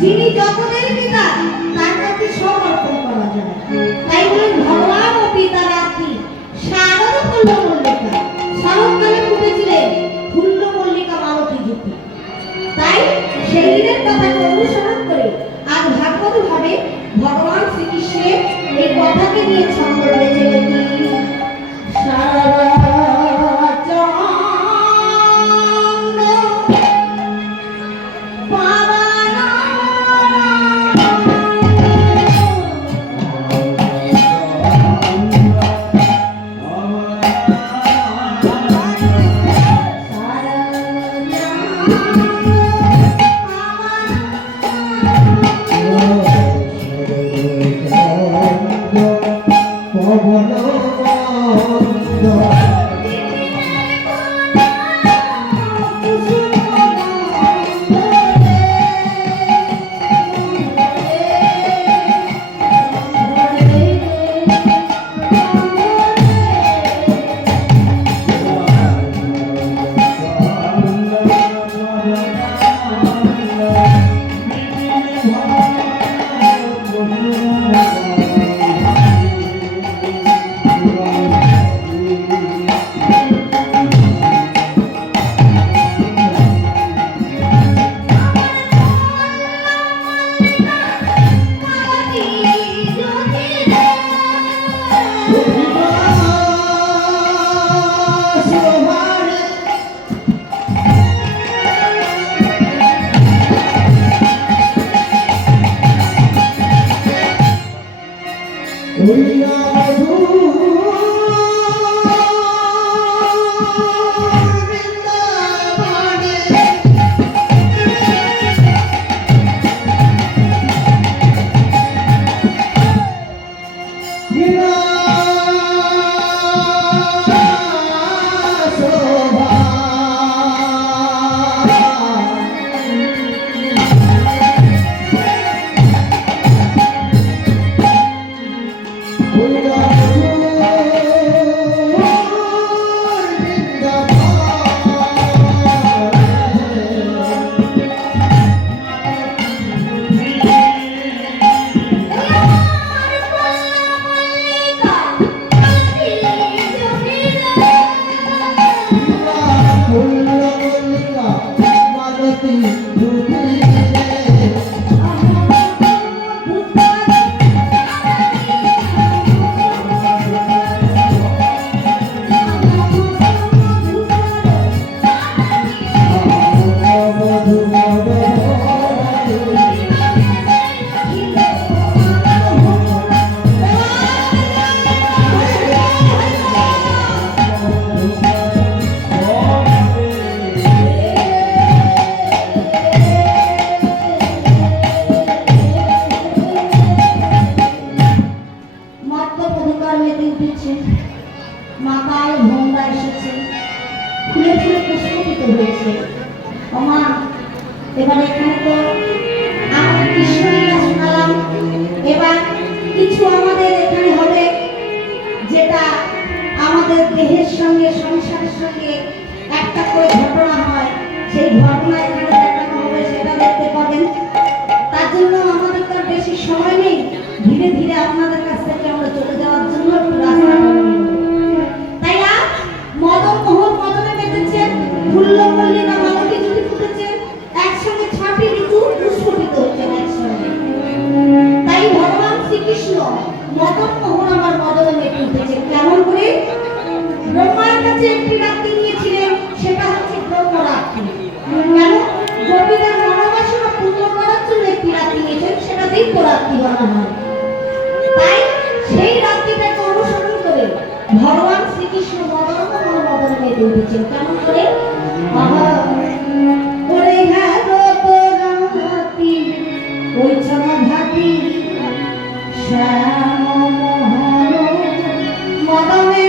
যিনি জগতের পিতা তার কাছে সমর্পণ করা যায়। তাই বলেন ভগবান ও পিতা রাত্রি শারদ ফুল্ল মল্লিকা, শরৎকালে ফুটেছিলেন ফুল্ল মল্লিকা মালতী জ্যোতি। তাই সেই দিনের কথাকে অনুসরণ করে আজ ভাগবত ভাবে ভগবান শ্রীকৃষ্ণের এই কথাকে নিয়ে ছন্দ রয়েছে এবার এখানে তো আমাদের কৃষ্ণলীলা শোনালাম। এবার কিছু আমাদের এখানে হবে যেটা আমাদের দেহের সঙ্গে সংসারের সঙ্গে একটা করে ঘটনা হয়, সেই ঘটনা এখানে দেখানো হবে, সেটা দেখতে পাবেন। তার জন্য আমাদের তো বেশি সময় নেই, ধীরে ধীরে আপনাদের কাছ থেকে আমরা চলে যাওয়ার জন্য একটু রাস্তা তাই আজ মদন মোহন মদনে বেঁধেছে, ফুল্ল মল্লিকা মালতী জ্যোতি ফুটেছে, একসঙ্গে 6টি ঋতু পুষ্পিত হচ্ছে একসঙ্গে। তাই ভগবান শ্রীকৃষ্ণ মদন মোহন আমার মদনে মেতে উঠেছে। কেমন করে? ব্রহ্মার কাছে একটি রাত্রি নিয়েছিলেন, সেটা হচ্ছে ব্রহ্মরাত্রি। কেন? গোপীদের মনোবাসনা পূর্ণ করার জন্য একটি রাত্রি নিয়েছেন, সেটা দিব্যরাত্রি বলা হয়। তাই সেই রাত্রিটাকে অনুসরণ করে ভগবান শ্রীকৃষ্ণ মদন মোহন মদনে মেতে উঠেছেন। কেমন করে? করে গেল রাত্রি ওই ছমাঘাটি শ্যাম মোহন মদনে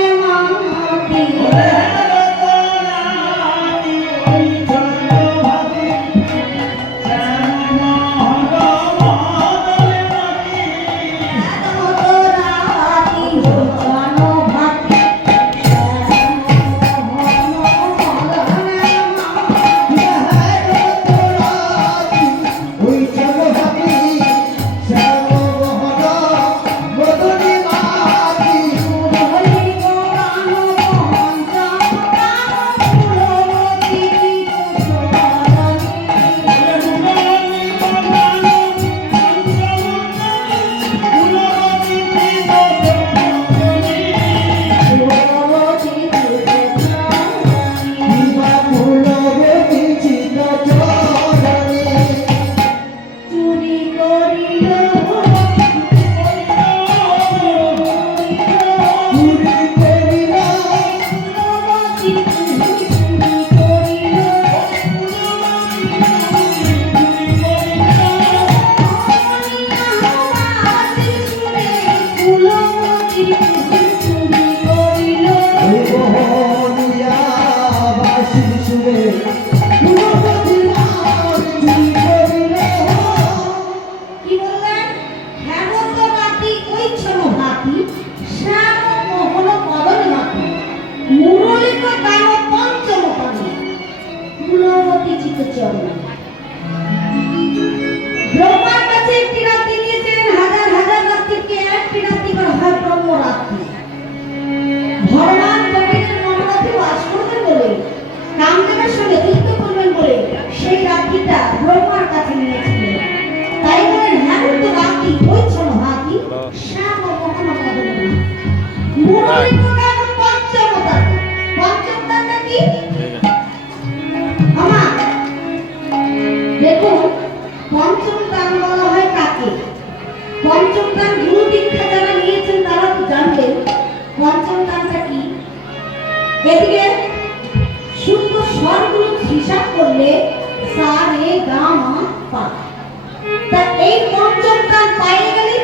তার বাইরে গেলে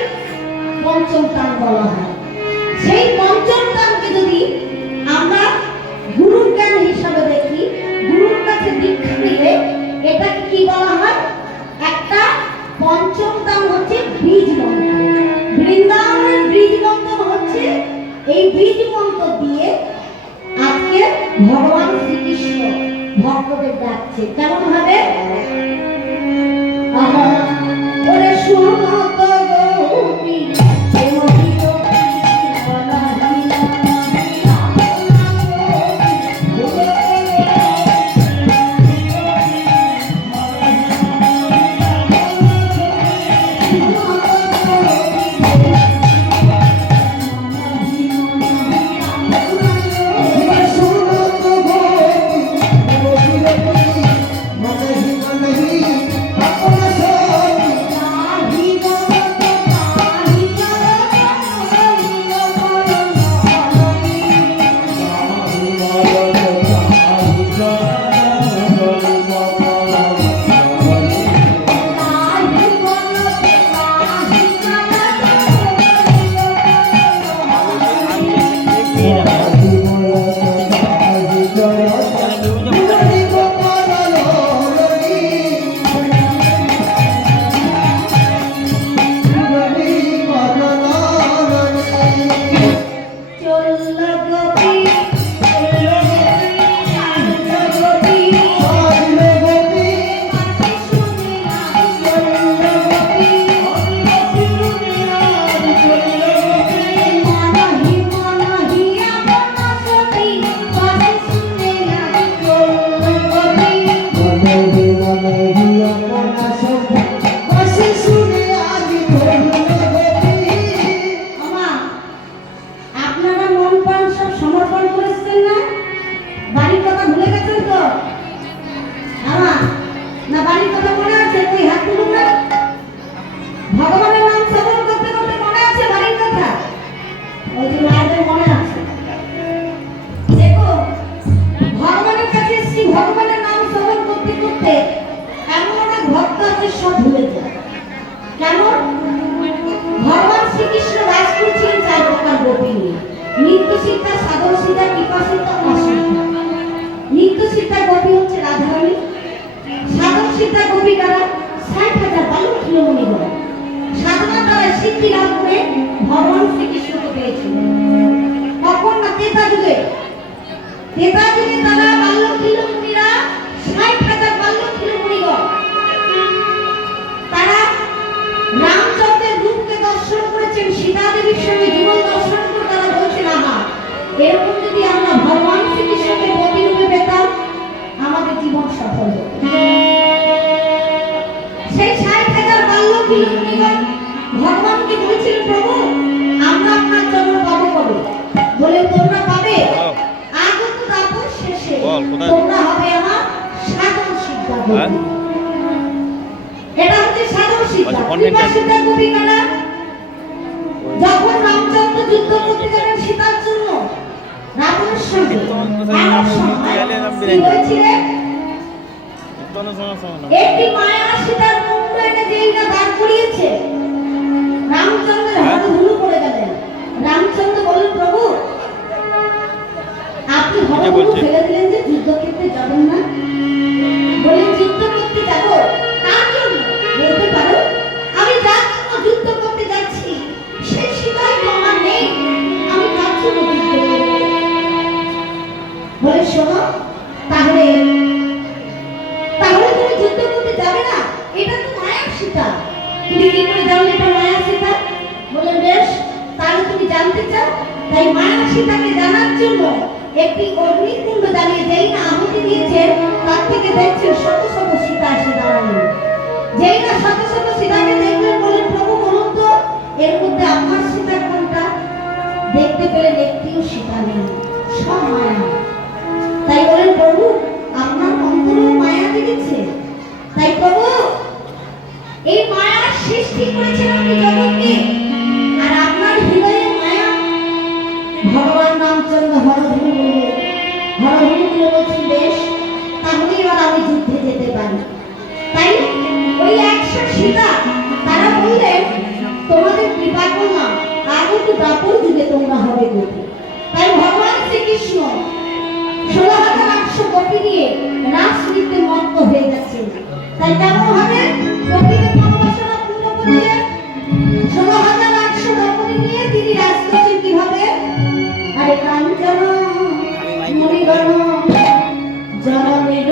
পঞ্চম টান বলা হয়। সেই পঞ্চম টানকে যদি আমরা গুরুর জ্ঞান হিসাবে দেখি, গুরুর কাছে দীক্ষা নিলে এটাকে কি বলা হয়? একটা পঞ্চম টান হচ্ছে বীজ মন্ত্র। বৃন্দাবনের বীজ মন্ত্র হচ্ছে এই বীজ মন্ত্র দিয়ে আজকে ভগবান শ্রীকৃষ্ণ ভক্তদের ডাকছে। কেমন ভাবে? ওরে শোনো তো গোপী ভগবান শ্রীকৃষ্ণকে পেয়েছিল। কখন? না ত্রেতা যুগে। ত্রেতা যুগে তারা বাল্যকীল মুনিরা ৬০,০০০ বাল্যকীল মুনিগণ তারা রামচন্দ্রের রূপকে দর্শন করেছেন, সীতা দেবীর সঙ্গে যুগল দর্শন করে তারা বলছেন, আহা, এরকম যদি আমরা ভগবান শ্রীকৃষ্ণকে প্রতিরূপে পেতাম আমাদের জীবন সফল হতো। সেই ৬০,০০০ বাল্যকীল মুনিগণ ভগবানকে বলেছিল, প্রভু আমরা আপনার জন্য পাবো কবে? বলে তোমরা পাবে আগত দাপর শেষে, তোমরা হবে আমার সাধন সিদ্ধা গোপী। এটা হচ্ছে সাধন সিদ্ধা। কৃপা সিদ্ধা গোপী কারা? যখন রামচন্দ্র যুদ্ধ করতে গেলেন সীতার জন্য রাবণের সঙ্গে, এমন সময় কি হয়েছিলেন? একটি মায়া সীতার মুন্ড এনে যেই না দাঁড় করিয়েছে, রামচন্দ্রের হাতে ধুলো পড়ে গেলেন। রামচন্দ্র বললেন, প্রভু আপনি হরধনু ফেলে দিলেন যে যুদ্ধক্ষেত্রে যাবেন না? বলে যুদ্ধ করতে যাব, তার জন্য বলতে পারো আমি যার জন্য যুদ্ধ করতে যাচ্ছি সেই সীতাই তো আমার নেই, আমি তার জন্য যুদ্ধ করব। বলে শোনো, তাহলে তুমি যুদ্ধ করতে যাবে না? এটা তো মায়ার সীতা, তুমি কি করে জানলে এটা মায়ার সীতা? বলে বেশ, তাহলে তুমি জানতে চাও, তাই মায়ার সীতাকে জানার জন্য একটি অগ্নিকুণ্ড জ্বালিয়ে যেই না আহুতি দিয়েছেন, তার থেকে দেখছেন শত শত সীতা এসে দাঁড়ালেন। যেই না শত শত সীতাকে দেখলেন, বলেন, প্রভু বলুন তো এর মধ্যে আমার সীতা কোনটা? দেখতে পেলেন একটিও সীতা নেই, সব মায়া। তাই বলেন, প্রভু আপনার অন্তরেও মায়া জেগেছে। তাই প্রভু এই মায়ার সৃষ্টি করেছেন আপনি জগৎকে, আর আপনার হৃদয়ে মায়া। ভগবান রামচন্দ্র হরধনু বলছেন, বেশ, তাহলে এবার আমি যুদ্ধে যেতে পারি। তাই ওই ১০০ সীতা তারা বললেন, আহুত দাপর যুগে তোমরা হবে গোপী। তাই ভগবান শ্রীকৃষ্ণ 16,800 গোপী নিয়ে রাস নৃত্যে মত্ত হয়ে গেছে। তাই কেমন হবে গোপীদের মনোবাসনা পূর্ণ করছে? 16,800 গোপী নিয়ে তিনি রাস করছেন কিভাবে? আরে কাঞ্চন মণিগণ জনমের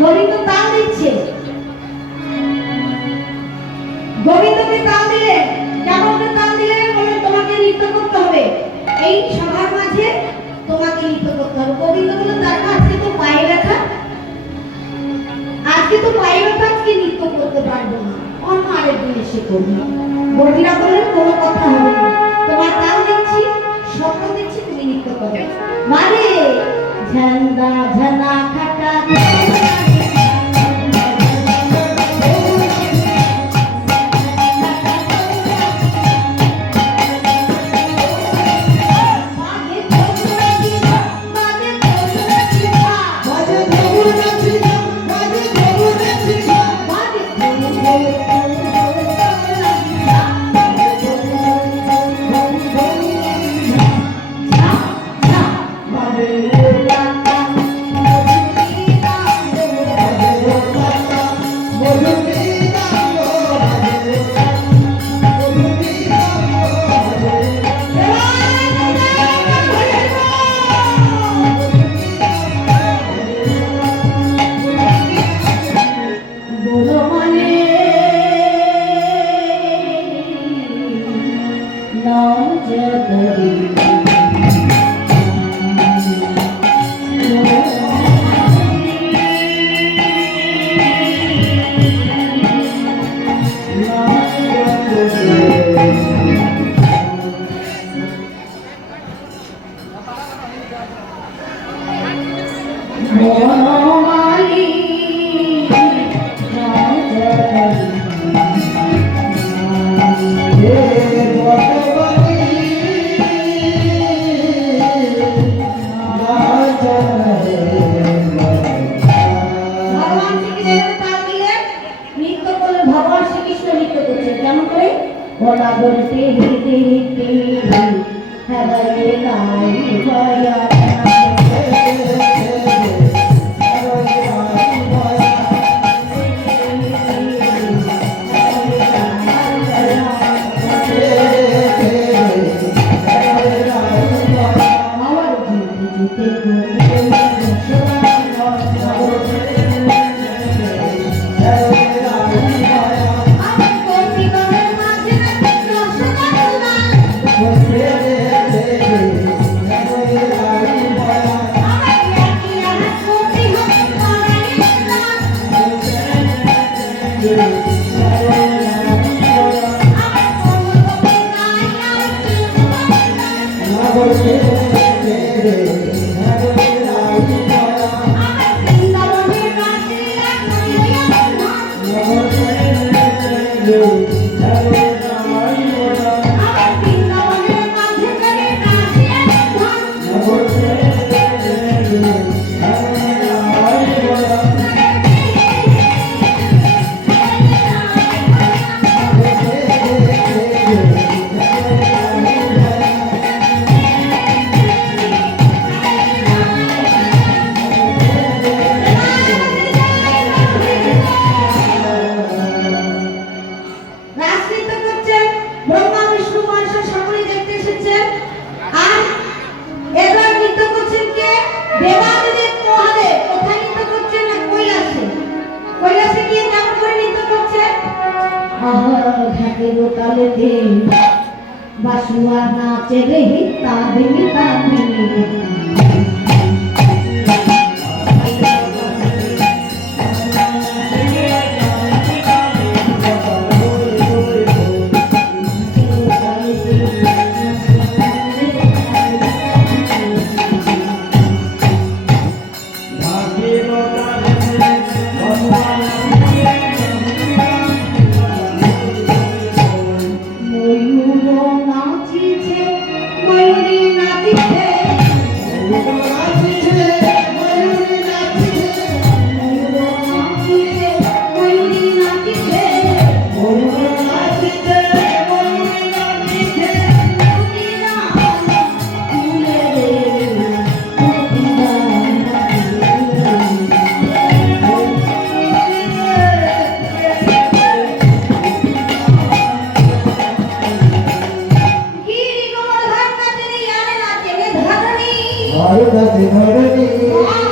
গোবিন্দ তাল দিচ্ছে। গোবিন্দকে তাল দিলে কেমন তাল দিলে বলে তোমাকে নৃত্য করতে হবে, এই সবার মাঝে তোমাকে নৃত্য করতে হবে। গোবিন্দ বলে দেখো আজকে তো পায়ে ব্যথা, আজকে তো পায়ে ব্যথা, আজকে নৃত্য করতে পারবো না, অন্য আরেকদিন এসে করবো। গোপীরা বললেন কোনো কথা হবে না, তোমার তাল দিচ্ছি, শব্দ দিচ্ছি, তুমি নৃত্য করবে। মানে ঝান্ডা ঝানা খাটা Hare Krishna বাসুয়া নাচে রে তাবিনি তাবিনি হরি